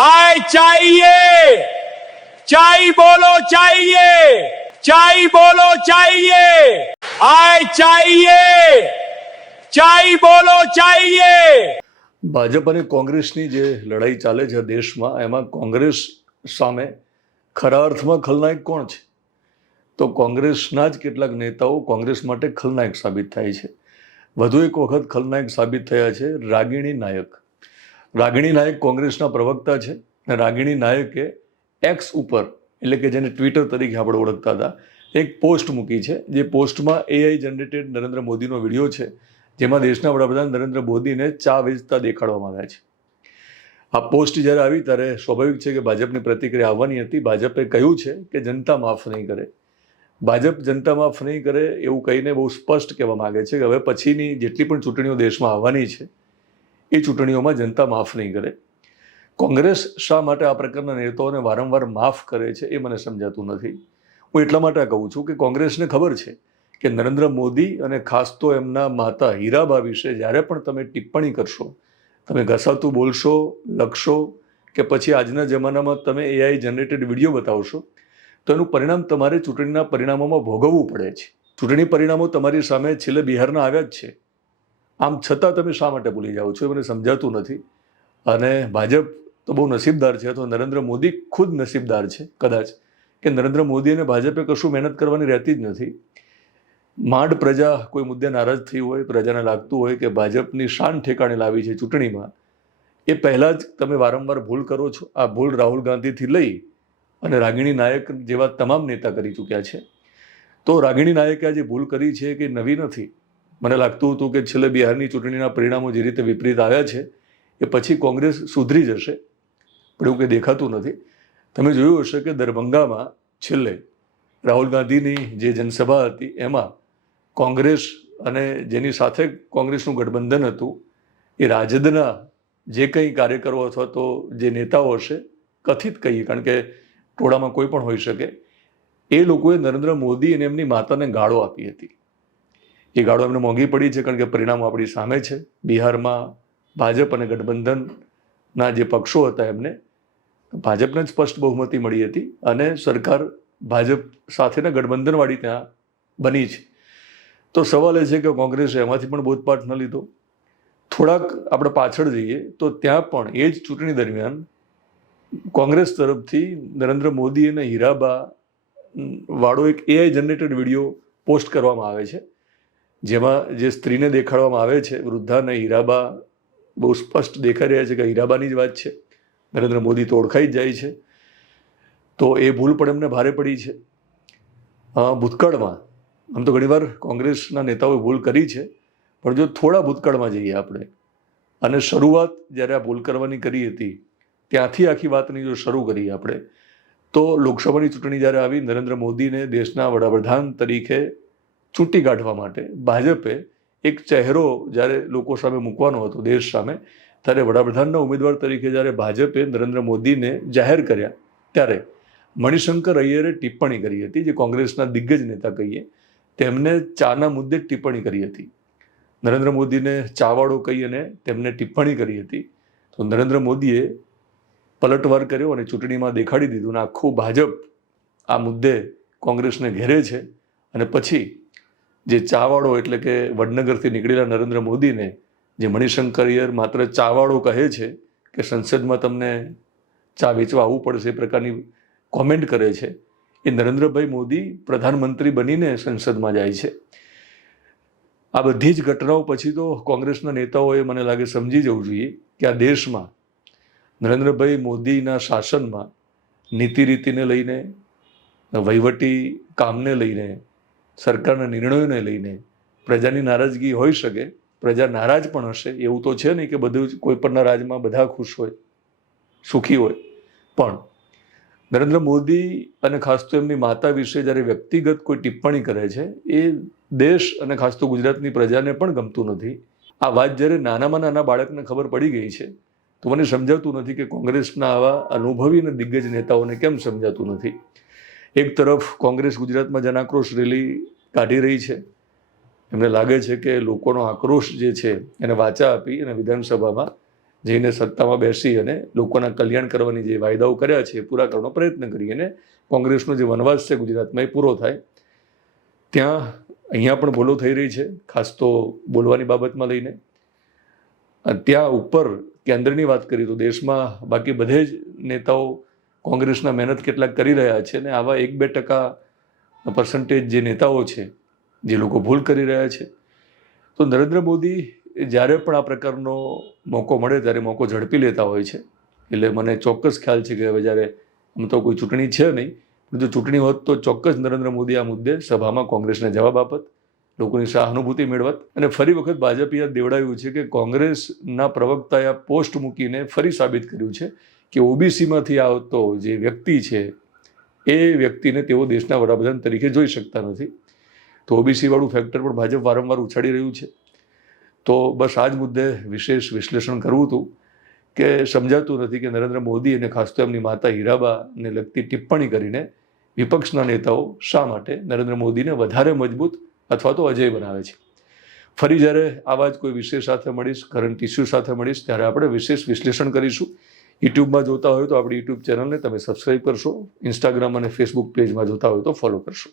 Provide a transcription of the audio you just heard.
आय चाहिए चाय बोलो चाहिए चाय बोलो चाहिए आय चाहिए चाय बोलो चाहिए ભાજપ અને કોંગ્રેસની જે લડાઈ ચાલે છે દેશમાં એમાં કોંગ્રેસ સામે ખરા અર્થમાં ખલનાયક કોણ છે તો કોંગ્રેસના જ કેટલાક નેતાઓ કોંગ્રેસ માટે ખલનાયક સાબિત થાય છે વધુ એક વખત ખલનાયક સાબિત થયા છે રાગિણી નાયક રાગિણી નાયક કોંગ્રેસના પ્રવક્તા છે અને રાગિણી નાયકે એક્સ ઉપર, એટલે કે જેને ટ્વિટર તરીકે આપણે ઓળખતા હતા, એક પોસ્ટ મૂકી છે, જે પોસ્ટમાં એઆઈ જનરેટેડ નરેન્દ્ર મોદીનો વીડિયો છે, જેમાં દેશના વડાપ્રધાન નરેન્દ્ર મોદીને ચા વેચતા દેખાડવામાં આવ્યા છે. આ પોસ્ટ જ્યારે આવી ત્યારે સ્વાભાવિક છે કે ભાજપની પ્રતિક્રિયા આવવાની હતી. ભાજપે કહ્યું છે કે જનતા માફ નહીં કરે. ભાજપ જનતા માફ નહીં કરે એવું કહીને બહુ સ્પષ્ટ કહેવા માગે છે કે હવે પછીની જેટલી પણ ચૂંટણીઓ દેશમાં આવવાની છે એ ચૂંટણીઓમાં જનતા માફ નહીં કરે. કોંગ્રેસ શા માટે આ પ્રકારના નેતાઓને વારંવાર માફ કરે છે એ મને સમજાતું નથી. હું એટલા માટે કહું છું કે કોંગ્રેસને ખબર છે કે નરેન્દ્ર મોદી અને ખાસ તો એમના માતા હીરાબા વિશે જ્યારે પણ તમે ટિપ્પણી કરશો, તમે ઘસાતું બોલશો, લખશો કે પછી આજના જમાનામાં તમે એઆઈ જનરેટેડ વીડિયો બતાવશો, તો એનું પરિણામ તમારે ચૂંટણીના પરિણામોમાં ભોગવવું પડે છે. ચૂંટણી પરિણામો તમારી સામે છેલ્લે બિહારના આવ્યા જ છે. આમ છતાં તમે શા માટે ભૂલી જાઓ છો? એ મને સમજાતું નથી. અને ભાજપ તો બહુ નસીબદાર છે, તો નરેન્દ્ર મોદી ખુદ નસીબદાર છે, કદાચ. કે નરેન્દ્ર મોદી અને ભાજપે કશું મહેનત કરવાની રહેતી જ નથી. માંડ પ્રજા કોઈ મુદ્દે નારાજ થઈ હોય, પ્રજાને લાગતું હોય કે ભાજપની શાન ઠેકાણે લાવી છે ચૂંટણીમાં, એ પહેલાં જ તમે વારંવાર ભૂલ કરો છો. આ ભૂલ રાહુલ ગાંધીથી લઈ અને રાગિણી નાયક જેવા તમામ નેતા કરી ચૂક્યા છે. તો રાગિણી નાયકે આ જે ભૂલ કરી છે કે નવી નથી? મને લાગતું હતું કે છેલ્લે બિહારની ચૂંટણીના પરિણામો જે રીતે વિપરીત આવ્યા છે, એ પછી કોંગ્રેસ સુધરી જશે. પણ એવું કંઈ દેખાતું નથી. તમે જોયું હશે કે દરભંગામાં છેલ્લે રાહુલ ગાંધીની જે જનસભા હતી, એમાં કોંગ્રેસ અને જેની સાથે કોંગ્રેસનું ગઠબંધન હતું, એ રાજદના જે કંઈ કાર્યકરો અથવા તો જે નેતાઓ હશે, કથિત કહીએ, કારણ કે ટોળામાં કોઈ પણ હોઈ શકે, એ લોકોએ નરેન્દ્ર મોદી અને એમની માતાને ગાળો આપી હતી. એ ગાળો એમને મોંઘી પડી છે કારણ કે પરિણામો આપણી સામે છે. બિહારમાં ભાજપ અને ગઠબંધનના જે પક્ષો હતા એમને ભાજપને જ સ્પષ્ટ બહુમતી મળી હતી અને સરકાર ભાજપ સાથેના ગઠબંધનવાળી ત્યાં બની છે. તો સવાલ એ છે કે કોંગ્રેસે એમાંથી પણ બોધપાઠ ન લીધો. થોડાક આપણે પાછળ જઈએ તો ત્યાં પણ એ જ ચૂંટણી દરમિયાન કોંગ્રેસ તરફથી નરેન્દ્ર મોદી અને હીરાબા વાળો એક એઆઈ જનરેટેડ વીડિયો પોસ્ટ કરવામાં આવે છે. જેમાં જે સ્ત્રીને દેખાડવામાં આવે છે વૃદ્ધા અને હીરાબા બહુ સ્પષ્ટ દેખાઈ રહ્યા છે કે હીરાબાની જ વાત છે. નરેન્દ્ર મોદી તો ઓળખાઈ જ જાય છે. તો એ ભૂલ પણ એમને ભારે પડી છે. ભૂતકાળમાં આમ તો ઘણીવાર કોંગ્રેસના નેતાઓએ ભૂલ કરી છે, પણ જો થોડા ભૂતકાળમાં જઈએ આપણે, અને શરૂઆત જ્યારે આ ભૂલ કરવાની કરી હતી, ત્યાંથી આખી વાતની જો શરૂ કરીએ આપણે, તો લોકસભાની ચૂંટણી જ્યારે આવી, નરેન્દ્ર મોદીને દેશના વડાપ્રધાન તરીકે ચૂંટી કાઢવા માટે ભાજપે એક ચહેરો જ્યારે લોકો સામે મૂકવાનો હતો દેશ સામે, ત્યારે વડાપ્રધાનના ઉમેદવાર તરીકે જ્યારે ભાજપે નરેન્દ્ર મોદીને જાહેર કર્યા, ત્યારે મણિશંકર અય્યરે ટિપ્પણી કરી હતી, જે કોંગ્રેસના દિગ્ગજ નેતા કહીએ, તેમને ચાના મુદ્દે ટિપ્પણી કરી હતી. નરેન્દ્ર મોદીને ચાવાળો કહી અને તેમને ટિપ્પણી કરી હતી. તો નરેન્દ્ર મોદીએ પલટવાર કર્યો અને ચૂંટણીમાં દેખાડી દીધું અને આખું ભાજપ આ મુદ્દે કોંગ્રેસને ઘેરે છે અને પછી જે ચાવાળો એટલે કે વડનગરથી નીકળેલા નરેન્દ્ર મોદીને જે મણિશંકર યર માત્ર ચાવાળો કહે છે કે સંસદમાં તમને ચા વેચવા આવવું પડશે એ પ્રકારની કોમેન્ટ કરે છે, એ નરેન્દ્રભાઈ મોદી પ્રધાનમંત્રી બનીને સંસદમાં જાય છે. આ બધી જ ઘટનાઓ પછી તો કોંગ્રેસના નેતાઓએ મને લાગે સમજી જવું જોઈએ કે આ દેશમાં નરેન્દ્રભાઈ મોદીના શાસનમાં નીતિ રીતિને લઈને વહીવટી કામને લઈને સરકારના નિર્ણયોને લઈને પ્રજાની નારાજગી હોઈ શકે, પ્રજા નારાજ પણ હશે, એવું તો છે નહીં કે બધું જ કોઈ પણના રાજમાં બધા ખુશ હોય, સુખી હોય. પણ નરેન્દ્ર મોદી અને ખાસ તો એમની માતા વિશે જ્યારે વ્યક્તિગત કોઈ ટિપ્પણી કરે છે, એ દેશ અને ખાસ તો ગુજરાતની પ્રજાને પણ ગમતું નથી. આ વાત જ્યારે નાનામાં નાના બાળકને ખબર પડી ગઈ છે, તો મને સમજાતું નથી કે કોંગ્રેસના આવા અનુભવી અને દિગ્ગજ નેતાઓને કેમ સમજાતું નથી. એક તરફ કોંગ્રેસ ગુજરાતમાં જનાક્રોશ રેલી કાઢી રહી છે. એમને લાગે છે કે લોકોનો આક્રોશ જે છે એને વાચા આપી અને વિધાનસભામાં જઈને સત્તામાં બેસી અને લોકોના કલ્યાણ કરવાની જે વાયદાઓ કર્યા છે એ પૂરા કરવાનો પ્રયત્ન કરીએ અને કોંગ્રેસનો જે વનવાસ છે ગુજરાતમાં એ પૂરો થાય. ત્યાં અહીંયા પણ ભૂલો થઈ રહી છે, ખાસ તો બોલવાની બાબતમાં લઈને. ત્યાં ઉપર કેન્દ્રની વાત કરીએ તો દેશમાં બાકી બધે જ નેતાઓ કોંગ્રેસના મહેનત કેટલાક કરી રહ્યા છે અને આવા એક બે ટકા પર્સન્ટેજ જે નેતાઓ છે, જે લોકો ભૂલ કરી રહ્યા છે. તો નરેન્દ્ર મોદી જ્યારે પણ આ પ્રકારનો મોકો મળે ત્યારે મોકો ઝડપી લેતા હોય છે. એટલે મને ચોક્કસ ખ્યાલ છે કે હવે જ્યારે આમ તો કોઈ ચૂંટણી છે નહીં જો ચૂંટણી હોત તો ચોક્કસ નરેન્દ્ર મોદી આ મુદ્દે સભામાં કોંગ્રેસને જવાબ આપત, લોકોની સહાનુભૂતિ મેળવત અને ફરી વખત ભાજપે યાદ દેવડાવ્યું છે કે કોંગ્રેસના પ્રવક્તાએ આ પોસ્ટ મૂકીને ફરી સાબિત કર્યું છે. કે ઓબીસીમાંથી આવતો જે વ્યક્તિ છે, એ વ્યક્તિને તેઓ દેશના વડાપ્રધાન તરીકે જોઈ શકતા નથી. તો ઓબીસીવાળું ફેક્ટર પણ ભાજપ વારંવાર ઉછાળી રહ્યું છે. તો બસ આ જ મુદ્દે વિશેષ વિશ્લેષણ કરવું હતું કે સમજાતું નથી કે નરેન્દ્ર મોદી અને ખાસ તો એમની માતા હીરાબાને લગતી ટિપ્પણી કરીને વિપક્ષના નેતાઓ શા માટે નરેન્દ્ર મોદીને વધારે મજબૂત અથવા તો અજય બનાવે છે. ફરી જ્યારે આવા જ કોઈ વિષય સાથે મળીશ કરંટ ઇસ્યુ સાથે મળીશ, ત્યારે આપણે વિશેષ વિશ્લેષણ કરીશું. યુટ્યુબમાં જોતા હોય તો આપણી યુટ્યુબ ચેનલને તમે સબસ્ક્રાઈબ કરશો. ઇન્સ્ટાગ્રામ અને ફેસબુક પેજમાં જોતા હોય તો ફોલો કરશો.